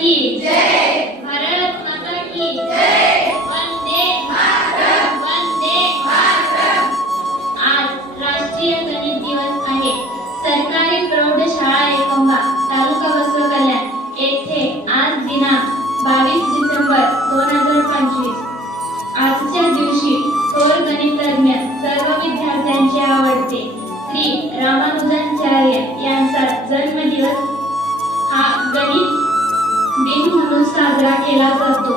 की जय, भारत माता की जय, वंदे मातरम, वंदे मातरम। आज राष्ट्रीय गणित दिवस आहे। सरकारी प्रौढशाळा एकंबा, तालुका बसव कल्याण येथे आज दिनांक 22 डिसेंबर 2025 आजच्या दिवशी थोर गणितज्ञ सर्व विद्यार्थ्यांचे आवडते श्री रामानुजाचार्य यांचा जन्मदिवस हा गणित दिन म्हणून साजरा केला जातो।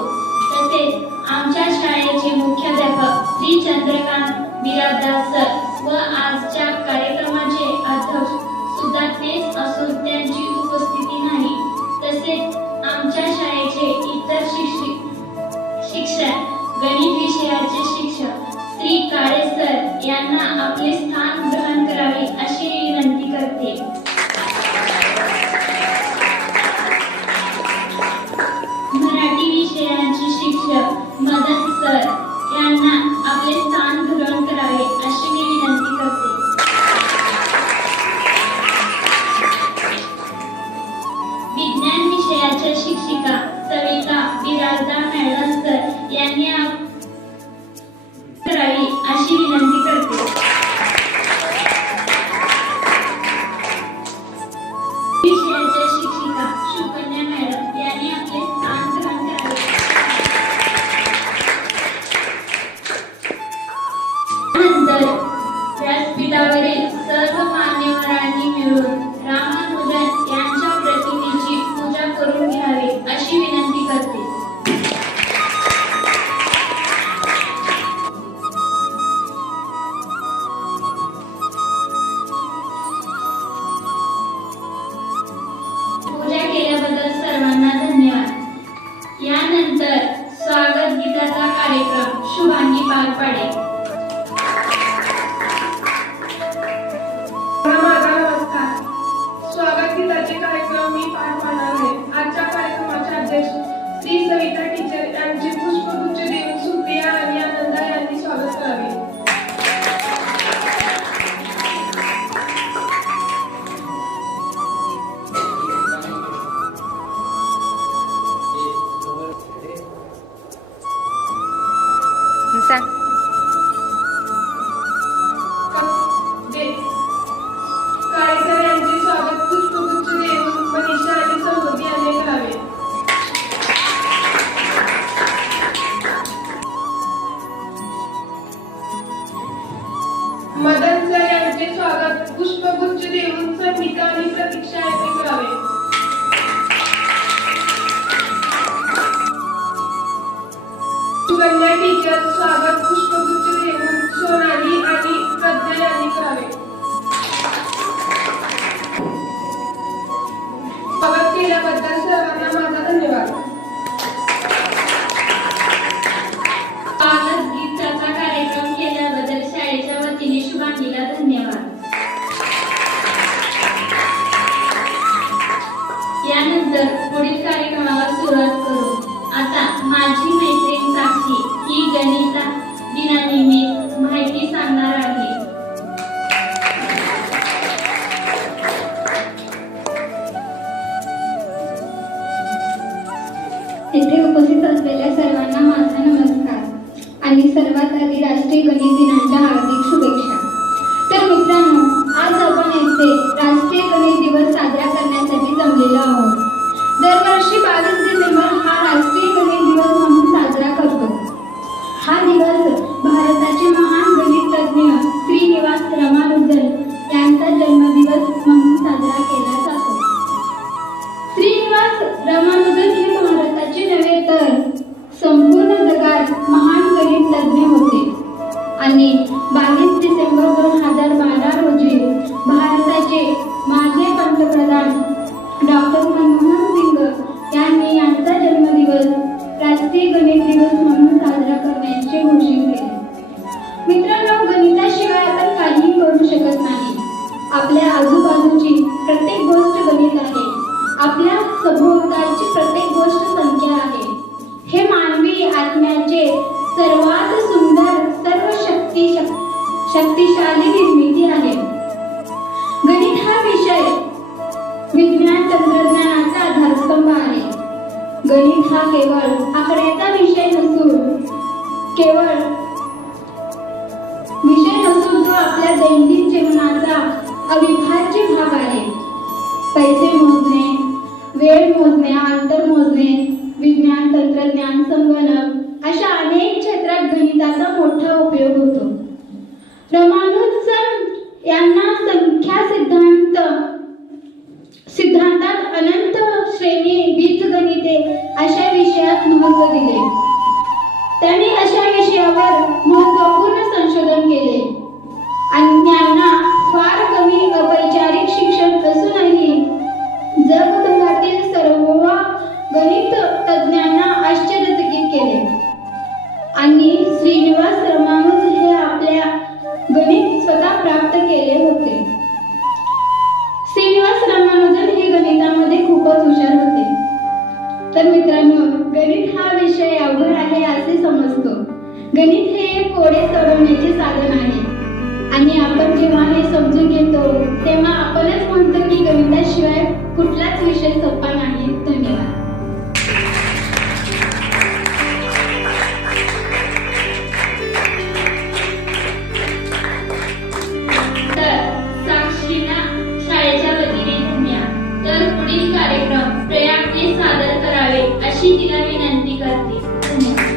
तसेच आमच्या शाळेचे मुख्याध्यापक श्री चंद्रकांत बिराजदार सर व आजच्या कार्यक्रमाचे अध्यक्ष सुद्धा तेच असून त्यांची उपस्थिती नाही। तसेच आमच्या शाळेचे इतर शिक्षक गणित विषयाचे शिक्षक श्री काळे सर यांना आपले स्थान ग्रहण करावे अशी विनंती करते। मराठी विषयाचे शिक्षक मदन सर यांना आपले स्थान ग्रहण करावे अशी मी विनंती करते। विज्ञान विषयाच्या शिक्षिका सविता बिराजदार मॅडम सर यांनी करावी अशी विनंती करते। विषयाच्या शिक्षिका सुकन्या मॅडम यांनी आपले स्थान ग्रहण करावे। नंतर व्यासपीठावरील सर्व मान्यवरांनी मिळून रामानुजन यांच्या प्रतिमेची पूजा करून घ्यावी अशी विनंती करते। पूजा केल्याबद्दल सर्वांना धन्यवाद। यानंतर स्वागत गीताचा कार्यक्रम शुभांगी पार पाडेल। नमस्कार, स्वागत गीताचे कार्यक्रम मी पार पाडणार आहे। आजच्या कार्यक्रमाचे अध्यक्ष श्री सविता टीचर यांचे पुष्पगुच्छ देऊन सुप्रिया आणि आनंदा यांनी स्वागत करावे। काळेकर यांचे स्वागत पुष्पगुच्छ देऊन मनीषा आणि समृद्धी यांनी करावे। मदन सर यांचे स्वागत पुष्पगुच्छ देऊन स्मिता आणि प्रतीक्षा यांनी करावे। सुकन्या टीचर स्वागत पुष्पगुच्छ देऊन सोनाली आणि प्रज्ञा यांनी करावे। स्वागत केल्याबद्दल सर्वांना माझा धन्यवाद। स्वागत गीताचा कार्यक्रम केल्याबद्दल शाळेच्या वतीने शुभांगीला धन्यवाद। यानंतर पुढील कार्यक्रमाला सुरुवात करू। आता माझी मैत्रीण साक्षी ही गणित दिनानिमित्त माहिती सांगणार आहे। येथे उपस्थित असलेल्या सर्वांना माझा नमस्कार आणि सर्वात आधी राष्ट्रीय गणित दिनाच्या हार्दिक शुभेच्छा। तर मित्रांनो, आज आपण येथे राष्ट्रीय गणित दिवस साजरा करण्यासाठी जमलेलो आहोत। दरवर्षी 22 डिसेंबर हा राष्ट्रीय गणित दिवस म्हणून साजरा करतो। हा दिवस भारताचे महान गणितज्ञ श्रीनिवास रामानुजन यांचा जन्मदिवस म्हणून साजरा केला जातो। श्रीनिवास रामानुजन हे भारताचे नव्हे तर संपूर्ण जगात महान गणितज्ञ होते आणि 22 डिसेंबर 2012 रोजी भारताचे माजी पंतप्रधान डॉक्टर मनमोहन सिंग यांनी यांचा जन्मदिवस राष्ट्रीय गणित दिवस म्हणून साजरा करण्याचे घोषित केले। मित्रांनो, गणिताशिवाय आपण काहीही करू शकत नाही। आपल्या आजूबाजूची प्रत्येक गोष्ट गणित आहे। आपल्या सभोवतालची प्रत्येक गोष्ट संख्या आहे। हे मानवी आत्म्याचे सर्वात सुंदर सर्व शक्तिशाली निर्मिती आहे। गणित हा विषय विज्ञान तंत्रज्ञानाचा आधारस्तंभ आहे। गणित हा केवळ आकड्याचा विषय नसून तो आपल्या दैनंदिन जीवनाचा अविभाज्य भाग आहे. पैसे मोजणे, वेळ मोजणे, अंतर मोजणे, विज्ञान, तंत्रज्ञान, संगणक अशा अनेक क्षेत्रात गणिताचा मोठा उपयोग होतो. रामानुजन यांना संख्या सिद्धांतात अनंत श्रेणी, बीजगणिते अशा विषयात महत्त्व दिले. त्यांनी अशा विषयावर महत्त्वपूर्ण संशोधन केले आणि त्यांना फार कमी औपचारिक शिक्षण असूनही जगभरातील सर्व गणित तज्ञांना आश्चर्यचकित केले. आणि श्रीनिवास रामानुज हे आपल्या गणित स्वतः प्राप्त केले होते. श्रीनिवास रामानुजन हे गणितामध्ये खूपच हुशार होते. तर मित्रांनो, गणित हा विषय अवघड आहे असे समजतो. गणित हे एक कोडे सोडवण्याचे साधन आहे आणि आपण जेव्हा हे समजून घेतो तेव्हा आपणच म्हणतो की गणिताशिवाय कुठलाच विषय सोपा नाही. धन्यवाद. तर साक्षींना शाळेच्या वतीने धन्यवाद. तर पुढील कार्यक्रम प्रयागने सादर करावे अशी तिला विनंती करते. धन्यवाद.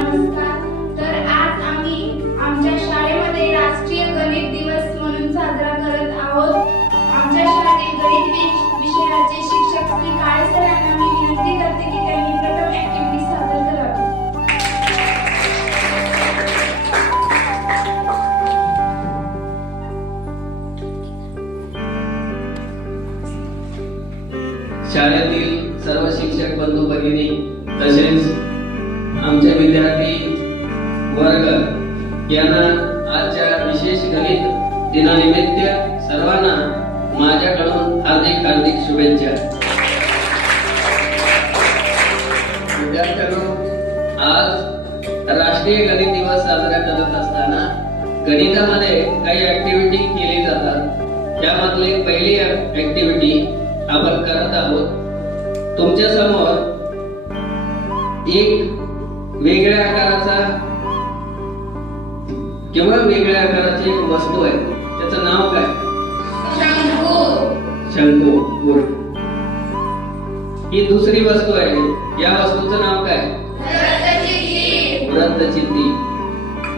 नमस्कार. तर आज आम्ही आमच्या शाळेमध्ये राष्ट्रीय गणित दिवस म्हणून साजरा करत आहोत. आमच्या शाळेतील गणित विषयाचे शिक्षक श्री काळे सर यांना मी विनंती करते की त्यांनी प्रथम ऍक्टिव्हिटी सादर करावी. शाळेतील सर्व शिक्षक बंधू भगिनी तसेच आमच्या विद्यार्थी वर्ग यांना आजच्या विशेष गणित दिनानिमित्त सर्वांना माझ्याकडून हार्दिक शुभेच्छा. विद्यार्थ्यांनो, आज राष्ट्रीय गणित दिवस साजरा करत असताना गणितामध्ये काही ऍक्टिव्हिटी केली जातात. त्यामधली पहिली ऍक्टिव्हिटी आपण करत आहोत. तुमच्या समोर एक वेगळ्या आकाराचा किंवा वेगळ्या आकाराची एक वस्तू आहे. त्याचं नाव काय? शंकू. गुड. ही दुसरी वस्तू आहे. या वस्तूचं नाव काय? वृत्तचित्ती.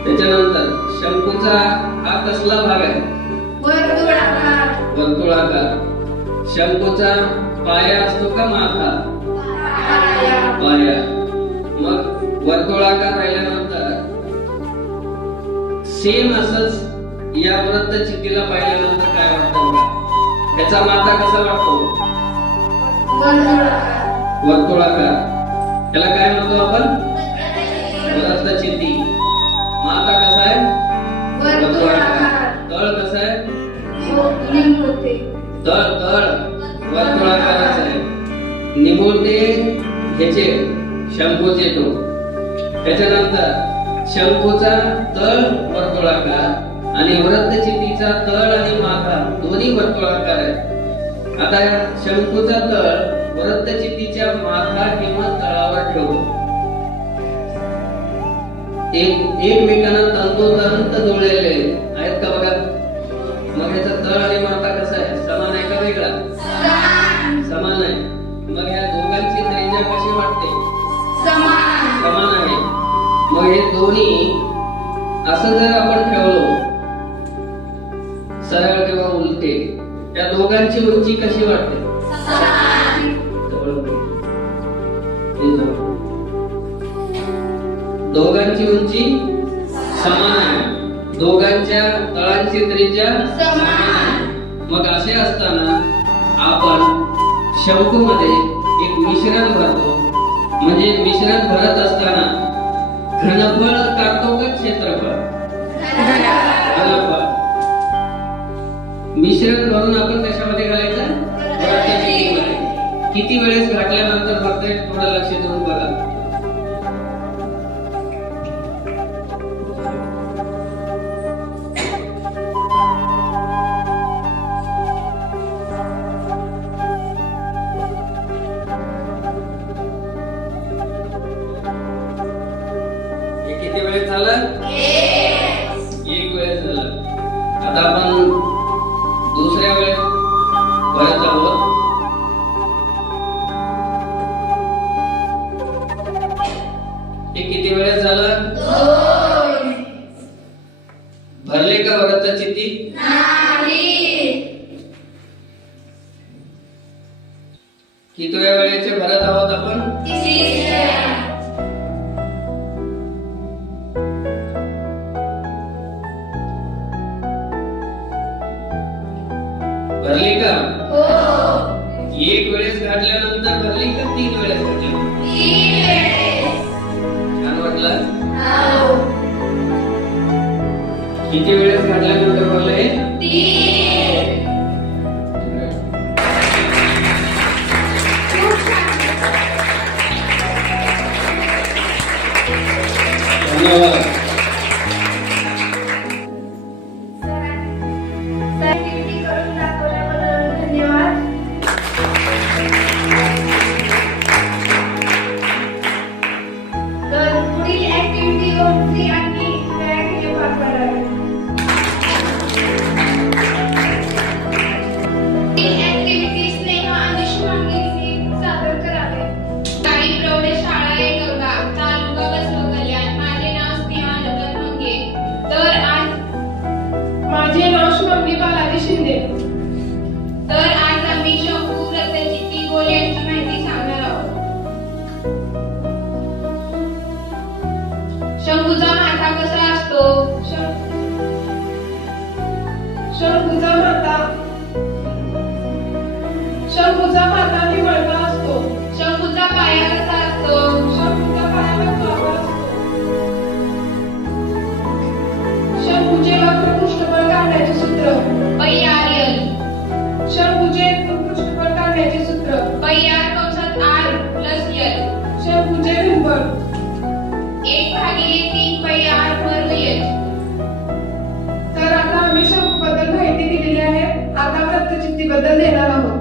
त्याच्यानंतर शंकूचा हा कसला भाग आहे? वर्तुळाकार. शंकूचा पाया असतो का माथा? पाया. मग वर्तुळाकार राहिल्यानंतर सेम असंच या वृत्तचित्तीला पाहिल्यानंतर काय वाटतं बघा. त्याचा माथा कसा वाटतो? वर्तुळाकार. त्याला काय म्हणतो आपण? वृत्तचित्ती. माथा कसा आहे? वर्तुळाकार. तळ कसा आहे? तळ वर्तुळाकाराचा आहे. निमुळते ह्याचे शंकूचे तो. त्याच्यानंतर शंकूचा तळ वर्तुळाकार आणि वृत्तचित्तीचा तळ आणि माथा दोन्ही वर्तुळाकार आहे. आता शंकूचा तळ वृत्तचित्तीच्या माथा किंवा तळावर ठेवतो. एकमेकांना तंतोतंत जोडलेले आहेत का बघा. मग याचा तळ आणि माथा कसा आहे? समान आहे का वेगळा? समान आहे. मग या दोघांची त्रिज्या कशी वाटते? समान आहे. मग हे दोन्ही असं जर आपण ठेवलो सरळ किंवा उलटे, त्या दोघांची उंची कशी वाटते? दोघांची उंची समान आहे. दोघांच्या तळांची त्रिज्या समान. मग असे असताना आपण शंकूमध्ये एक मिश्रण भरतो. म्हणजे मिश्रण भरत असताना घनफळ काढतो का क्षेत्रफळ? घनफळ. मिश्रण भरून आपण कशामध्ये घालायचं? वृत्तचित्तीमध्ये. किती वेळेस घातल्यानंतर भरते थोडं लक्ष देऊन बघा. किती वेळेस झालं? एक वेळेस झालं. आता आपण दुसऱ्या वेळेस भरत आहोत. हे किती वेळेस झालं? भरले का भरतचं चित्ती? कितव्या वेळेचे भरत आहोत आपण? भरली का? एक वेळेस घातल्यानंतर भरली का 3 वेळेस घातली? छान वाटलं? किती वेळेस घातल्यानंतर भरले? धन्यवाद. ऍक्टिव्हिटी करून दाखवल्याबद्दल धन्यवाद. तर पुढील ऍक्टिव्हिटी ओमसी आणि प्रयागने पार पाडावी. पुढील ऍक्टिव्हिटी स्नेह आणि शुभांगी सादर करावे. काही प्रौढशाळा एकवगा तालुका बसव कल्याण. माझे नाव स्नेहा नंदन मंगे. तर आज शुभांगी बालाजी शिंदे. तर आज आम्ही शंभू व्रतचित्ती गोल यांची माहिती सांगणार आहोत. शंभूचा माथा कसा असतो? शंभूचा माता निवळता असतो. शंभूचा पाया कसा असतो? शंभूचा पाया लांबा असतो. शंभूचे वक्र पृष्ठबळ काढण्याचे सूत्र. पैयारियल. शंभूचे एकूण पृष्ठबळ काढण्याचे सूत्र. पैयार कंसात R + L. शंभूचे घनफळ. 1/3 पैयार वर्ग H. तर आता आम्ही शंभूबद्दल माहिती दिलेली आहे. आता व्रतचित्तीबद्दल देणार आहोत.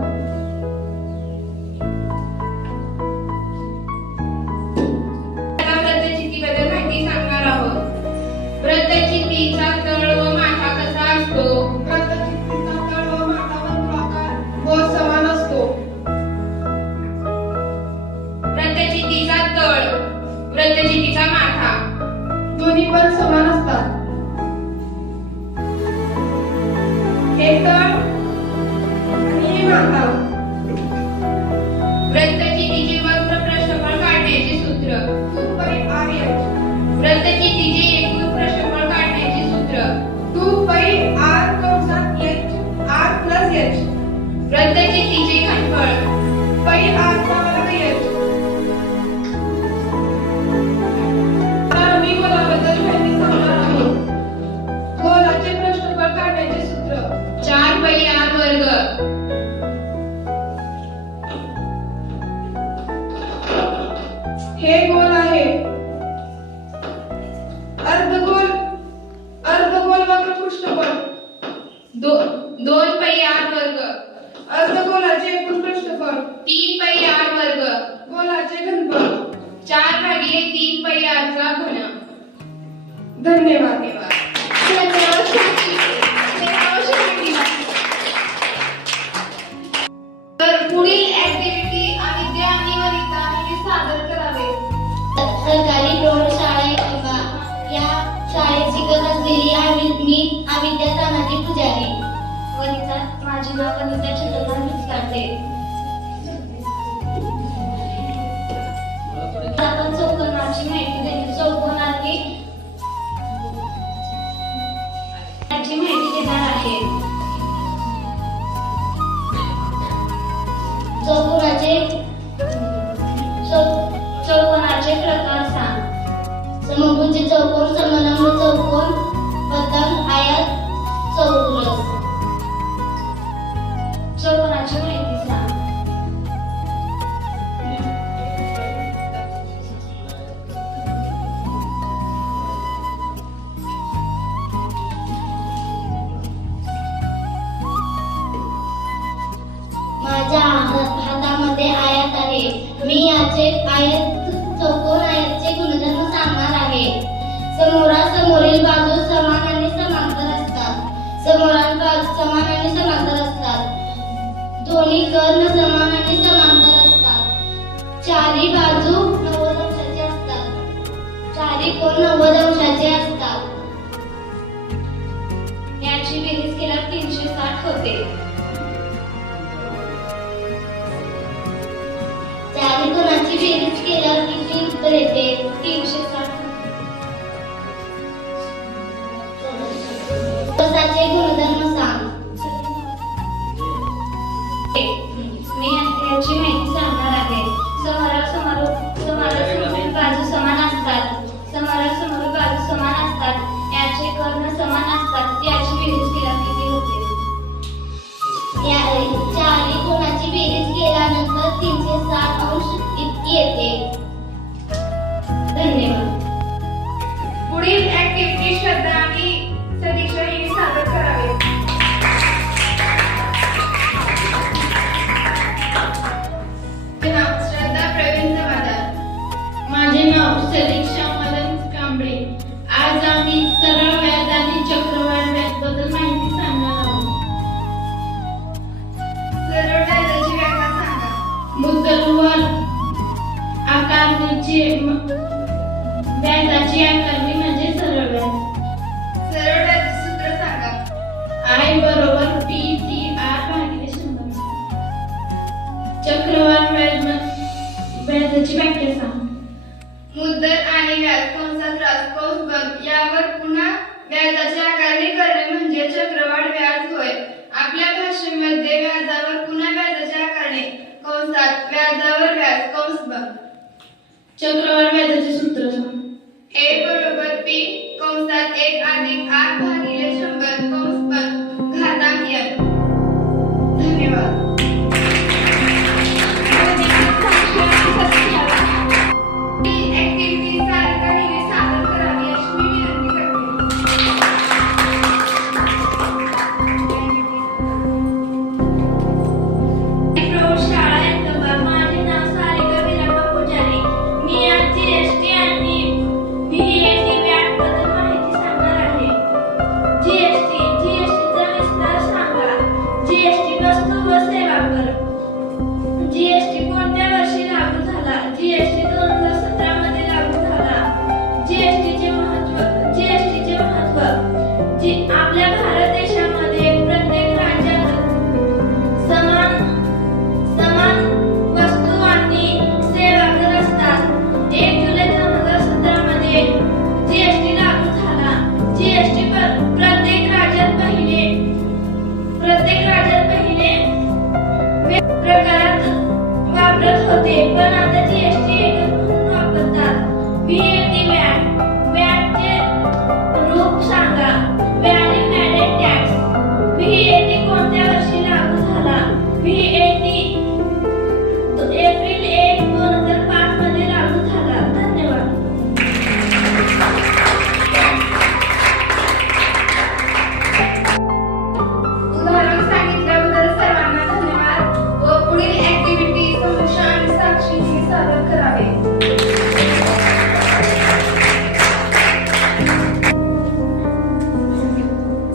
आता व्रतचित्तीबद्दल माहिती सांगणार आहोत. व्रतचित्तीचा तळ व माथा कसा असतो? व्रतचित्तीचा तळ व माथा वर्तुळाकार व समान असतो. व्रतचित्तीचा तळ, व्रतचित्तीचा माथा दोन्ही पण समान असतात. हे तळ आणि हे माथा. व्रतचित्तीचे वक्र पृष्ठफळ काढण्याचे सूत्र. 2πr/h. व्रतचित्तीचे एकूण पृष्ठफळ काढण्याचे सूत्र. 2πr कंसात h r + h. व्रतचित्तीचे घनफळ. πr/h. आता आम्ही गोलाबद्दल माहिती सांगणार आहोत. गोलाचे पृष्ठफळ काढण्याचे सूत्र. 4πr वर्ग. हे गोल आहे. अर्धगोल वक्र पृष्ठफळ. 2πr वर्ग. अर्धगोलाचे एकूण पृष्ठफळ. 3πr वर्ग. गोलाचे घनफळ. 4/3 पैयारचा घन. धन्यवाद. तर पुढील ऍक्टिव्हिटी आदित्य आणि वनिता यांनी सादर करावे. सरकारी प्रौढशाळा एकवगा या शाळेत शिकत असलेली मी अविद्या तानाजी पुजारी. वनिता, माझे नाव वनिता चंद्रकांत मिचकाटे. आपण चौकोनाची माहिती देतो. चौकोनाची माहिती देणार आहे. चौकोनाचे प्रकार सांग. समभुज चौकोन, समलंब चौकोन, पतंग, आयत, चौरस. चौकोनाची माहिती सांग. माझ्या हातामध्ये आयत आहे. मी याचे चौकोन आयतचे गुणधर्म सांगणार आहे. आणि समांतर असतात. दोन्ही कर्ण समान आणि समांतर असतात. चारी बाजू 90 अंशाचे असतात. चारी कोण 90 अंशाचे असतात. याची बेरीज केल्यावर 360 होते. चारी कोणाची बेरीज केल्यावर किती उत्तर येते? 360. चौरसाचे गुणधर्म सांग. मी याची माहिती सांगणार आहे. समोरासमोर बाजू समान असतात. समोरासमोर बाजू समान असतात. याचे कर्ण समान असतात. याची बेरीज केल्यावर किती होते? चारी कोणाची बेरीज केल्यानंतर 360 अंश इतकी येते. धन्यवाद. पुढील ऍक्टिव्हिटी श्रद्धा आणि सतीक्षा यांनी सादर करावे. नाव श्रद्धा प्रवीण जमादार. माझे नाव सतीक्षा मदन कांबळे. आज आम्ही सरळ व्याज आणि चक्रवाढ व्याज बद्दल माहिती सांगणार आहोत. सरळ व्याजाची व्याख्या सांगा. मुद्दलवर आकारणीचे व्याजाची आकारणी म्हणजे सरळ व्याज. सरळ व्याजाचे सूत्र सांगा. I बरोबर PTR भागिले 100. चक्रवाढ व्याजाची व्याख्या सांग. मुद्दल आणि व्याज कंसात रास कंस बंद यावर पुन्हा व्याजाची आकारणी करणे म्हणजे चक्रवाढ व्याज होय. आपल्या भाषेमध्ये व्याजावर पुन्हा व्याजाची आकारणी कंसात व्याजावर व्याज कंस बंद. चक्रवाढ व्याजाचे सूत्र सांग. A बरोबर P कंसात 1 अधिक R भागिले 100 कंस बंद घातांक n. धन्यवाद. ही ऍक्टिव्हिटी सारिका हिने सादर करावी अशी मी विनंती करते. प्रौढशाळा एकंबा. माझे नाव सारिका विलापा पुजारी. मी आज GST आणि VAT व्याजबद्दल माहिती सांगणार आहे. GSTचा विस्तार सांगा. GST वस्तू व सेवा कर. GST कोणत्या वर्षी लागू झाला? GST 2017 मध्ये लागू झाला. GSTचे महत्त्व. आपल्या भारत देशामध्ये प्रत्येक राज्यात समान वस्तू आणि सेवा कर असतात. 1 जुलै 2017 मध्ये GST लागू झाला. GST प्रत्येक राज्यात पहिले प्रकारात वापरत होते, पण आता GST एकच म्हणून वापरतात. VAT व्याजचे रूप सांगा. Value added tax. VAT कोणत्या वर्षी लागू झाला? VAT एप्रिल 1, 2005 मध्ये लागू झाला. धन्यवाद. उदाहरण सांगितल्याबद्दल सर्वांना धन्यवाद. व पुढील ऍक्टिव्हिटी समीक्षा आणि साक्षी यांनी सादर करावे.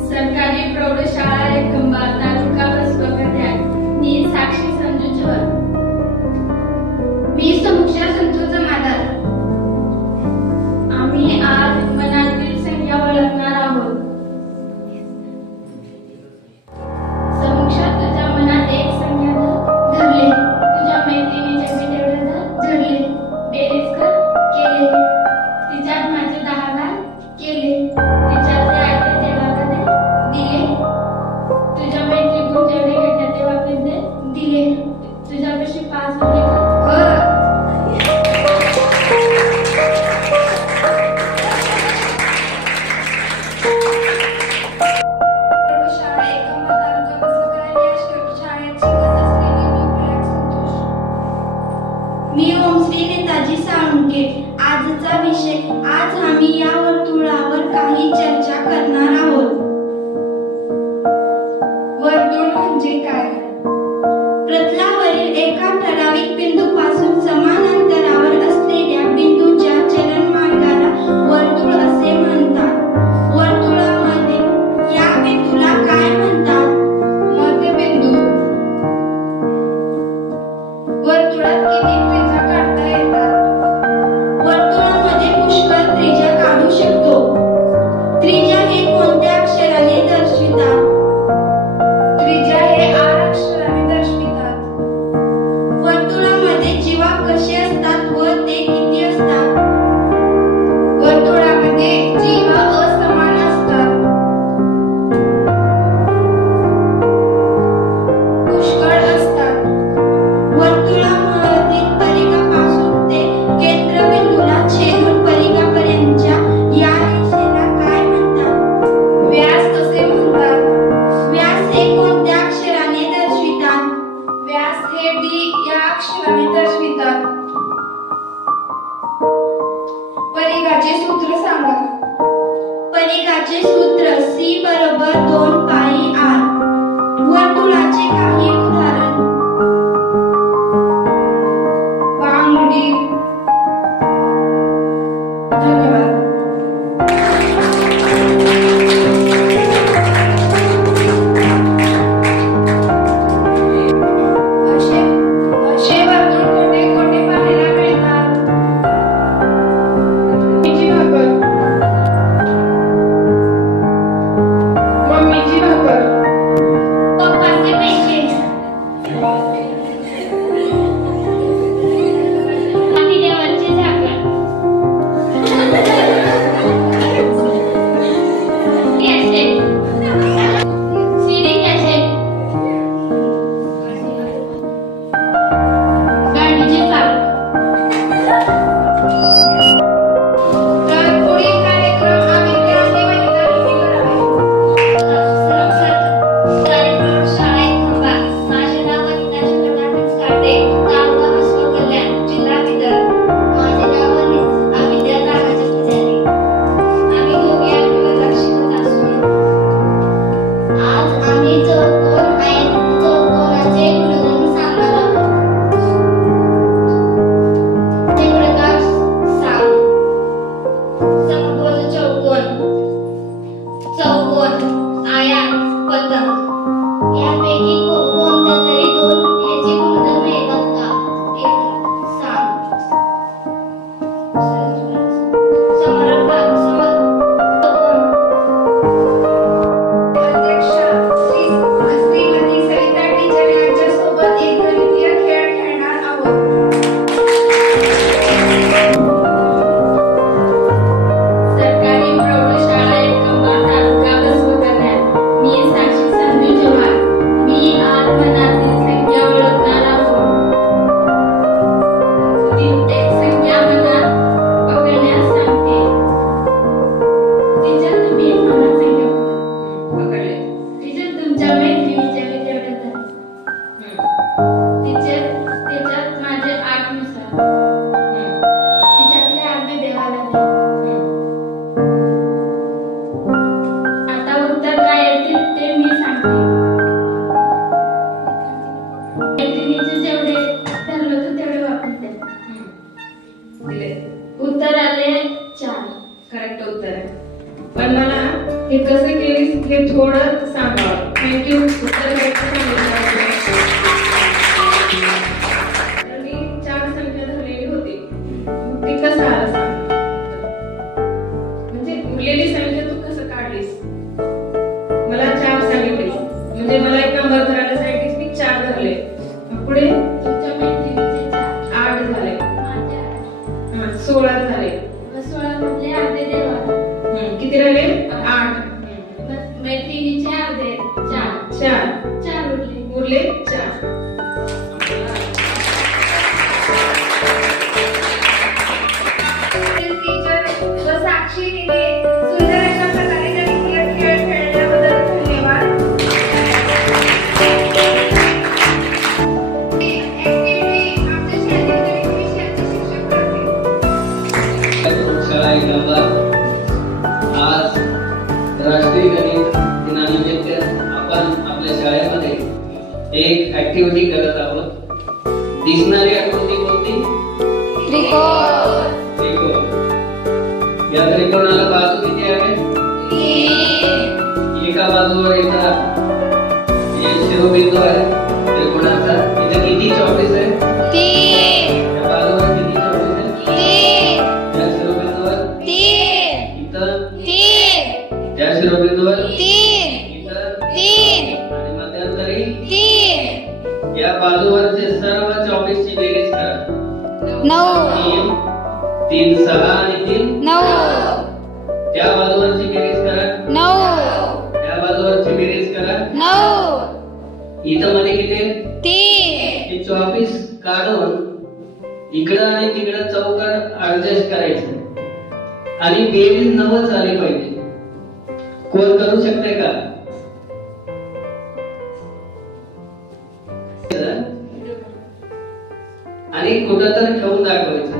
सरकारी प्रौढशाळा एकंबा तालुका बसवकट्या. मी साक्षी संजू चव्हाण. मी समीक्षा संतोष जमादार. आम्ही आज मनातील संख्या ओळखणार आहोत. समीक्षा, तुझ्या मनात एक संख्या धरले. तुझ्या मैत्रिणीच्या तेवढे धरले. बेरीज कर. केले. तिच्यात माझे 10 घाल. केले. तिच्यातले आकडे तेव्हा कधी दिले. तुझ्या मैत्रीतून जेवढे घेतले तेव्हा पैसे दिले. तुझ्यापाशी 5 होते का? प्रौढशाळा एकंबा तालुका बसवकट्या या शाळेत शिकत असलेली मी प्रयाग संतोष. मी ओमश्री नेताजी साळुंके. आजचा विषय. आज आम्ही या वर्तुळावर काही चर्चा करणार आहोत. वर्तुळ म्हणजे काय? प्रतलावरील एका ठराविक बिंदूपासून समान अंतरावर असलेल्या बिंदूच्या चलनमार्गाला वर्तुळ असे म्हणतात. वर्तुळामध्ये या बिंदूला काय म्हणतात? पणिकाचे सूत्र सांगा. पणिकाचे सूत्र C बरोबर 2 पाई R. वर्तुळाचे काही उदाहरण. बांगडी. धन्यवाद. असे असे वर्तुळ कोठे कोठे पाहायला मिळतात? मम्मीची भाकर. मम्मीची भाकर. पप्पाचे पैसे. पातेल्यावरचे झाकण. कॅसेट. CD cassette. गाडीचे चाक. तर पुढील कार्यक्रम आदित्य आणि वनितांनी करावे. सरकारी प्रयोगशाळेत खंबा. माझे नाव वनिता चंद्रकांत काटे, तालुका विश्व कल्याण, जिल्हा बिदर. माझे नाव आदित्य नागाचे पुजारी. आम्ही दोघे आठवीला शिकत असून आज आम्ही चौकोनाचे गुणधर्म सांगणार आहोत. ते प्रकार सांग. समभुज चौकोन. चौकोन, आयत, पतंग यापैकी कोणत्या तरी दोन ह्याचे गुणधर्म येतात का? येतात. सांग. समरभाग. अध्यक्ष श्रीमती सविता टीचर यांच्यासोबत एक गणितीय खेळ खेळणार आहोत. सरकारी प्रौढशाळा एकंबा, तालुका बसव कल्याण. मी साक्षी संजू चव्हाण. मी आज मनातील संख्या ओळखणार आहोत. एक संख्या मला पकडण्यास सांगते. टीचर, तुम्ही एक मला संख्या पकडले. टीचर, तुमच्या मैत्रिणीच्या मी तेवढ्या झाल्या. टीचर, त्याच्यात माझे 8 नुसार. तिच्यातले 8 मी देवाला दिले. आता उत्तर काय येतील ते मी सांगते. मैत्रिणीचे जेवढे धरलं होतं तेवढे वापरते. उत्तर आले 4. करेक्ट उत्तर आहे. पण मला हे कसे केलीस हे थोडं सांगावं. थँक्यू. उत्तर करेक्ट सांगितलं. तर मी 4 संख्या धरलेली होती. मग ती कसं आलं सांग. म्हणजे उरलेली संख्या तू कसं काढलीस? मला 4 सांगितलीस म्हणजे मला एक नंबर धरायला सांगितलीस. मी 4 धरले. मग पुढे तुमच्या मैत्रिणीचे 4. 8 झाले. माझ्या 16 झाले. 16 मधले अर्धे देवाला. किती राहिले? 8. मैत्रिणीचे अर्धे 4. 4 उरले. 4. टीचर व साक्षीने सुंदर अशा प्रकारे गणितीय खेळ खेळल्याबद्दल धन्यवाद. ऍक्टिव्हिटी आमच्या शाळेत गणित विषयाचे शिक्षक करतील. प्रयोगशाळा एकंबा. आज राष्ट्रीय गणित दिनानिमित्त आपण आपल्या शाळेमध्ये एक ऍक्टिव्हिटी करत आहोत. दिसणारी आकृती कोणती? त्रिकोण. या त्रिकोणाला बाजू किती आहे? एका बाजूवर येतात हे शिरोबिंदू आहे त्रिकोणाचा. इथे किती चौकस आहे? या बाजूवर किती चौकस आहे? या शिरोबिंदूवर इथं या शिरोबिंदूवर इथं आणि मध्यंतरी या बाजूवरचे सर्व 24 ची बेरीज करा. 3, 6 आणि 3 त्या बाजूवरची बेरीज करा. त्या बाजूवरची बेरीज करा. इथं मध्ये किती? हे 24 काढून इकडं आणि तिकडं चौकार ऍडजस्ट करायचं आणि बेरीज 9 झाली पाहिजे. कोण करू शकते का? आणि कुठं तर ठेवून दाखवायचं.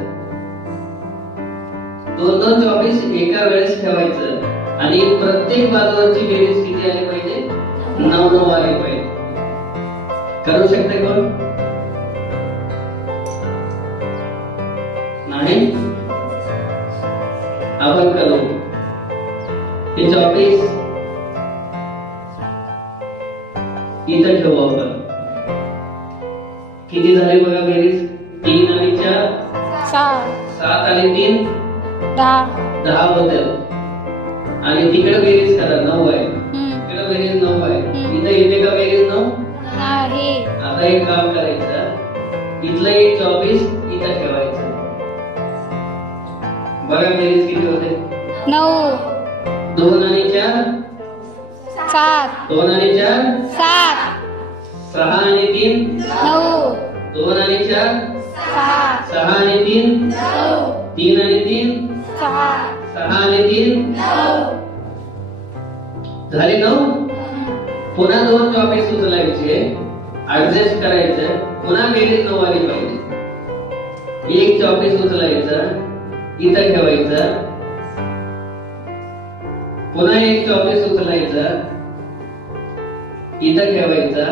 दोन दोन 24 एका वेळेस ठेवायचं आणि प्रत्येक बाजूची बेरीज किती आली पाहिजे? 9 9 आली पाहिजे. करू शकते कोण? नाही आपण करू. हे 24 इथं ठेवू आपण. किती झाले बघा बेरीज? 3 आणि 4 7 आणि 3 10 होते. आणि तिकडे बेरीज करा 9 आहे. तिकडे बेरीज 9 आहे. इथं येते का बेरीज 9? आता एक काम करायचं, इथलं एक 24 इथं ठेवायचं. बघा बेरीज किती होते? 2 आणि 4 2 आणि 4 6 आणि 3 2 आणि 4 6 आणि 3 3 आणि 3 6 आणि 3 झाले 9. पुन्हा 2 24 उचलायचे, ऍडजस्ट करायचं, पुन्हा बेरीज 9 आली पाहिजे. एक 24 उचलायचं, इथं ठेवायचं, पुन्हा एक 24 उचलायचं, इथं ठेवायचं.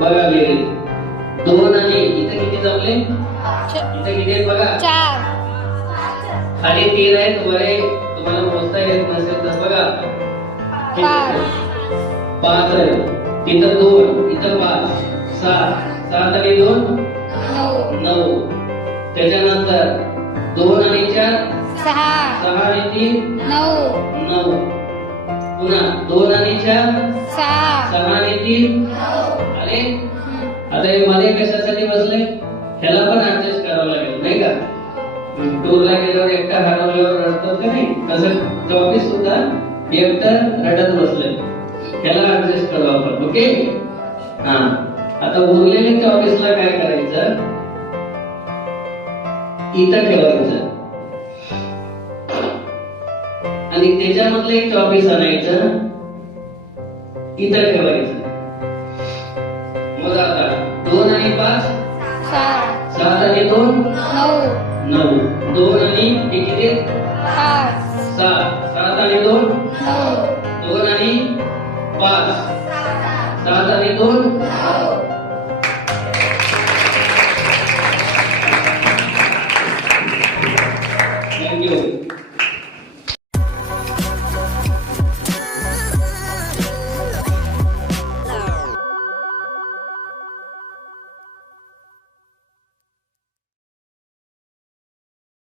बघा बेरीज 2 आणि इथं किती जमले? इथं किती आहेत बघा? खाली 3 आहेत, वरे तुम्हाला मोजता येत नसेल तर बघा 5 आहे. इथं 2, इथं 5 7 7 आणि 2 9. त्याच्यानंतर 2 आणि 4 6 आणि 3 9. पुन्हा 2 आणि 4 6 आणि 3 आले. आता हे मध्ये कशासाठी बसले? ह्याला पण ऍडजस्ट करावं लागेल नाही का? टूरला गेल्यावर एकटा हरवल्यावर रडतो का नाही, तसं 24 सुद्धा एकटं रडत बसले. ह्याला ऍडजस्ट करू आपण. ओके. हा आता उरलेले 24 ला काय करायचं? इथं ठेवायचं आणि त्याच्यामधलं एक 24 आणायचं, इथं ठेवायचं. मग आता 2 आणि 5 7 आणि 2 9. 2 आणि हे किती? 7 7 आणि 2 2 आणि 5 7 आणि 2 थँक्यू.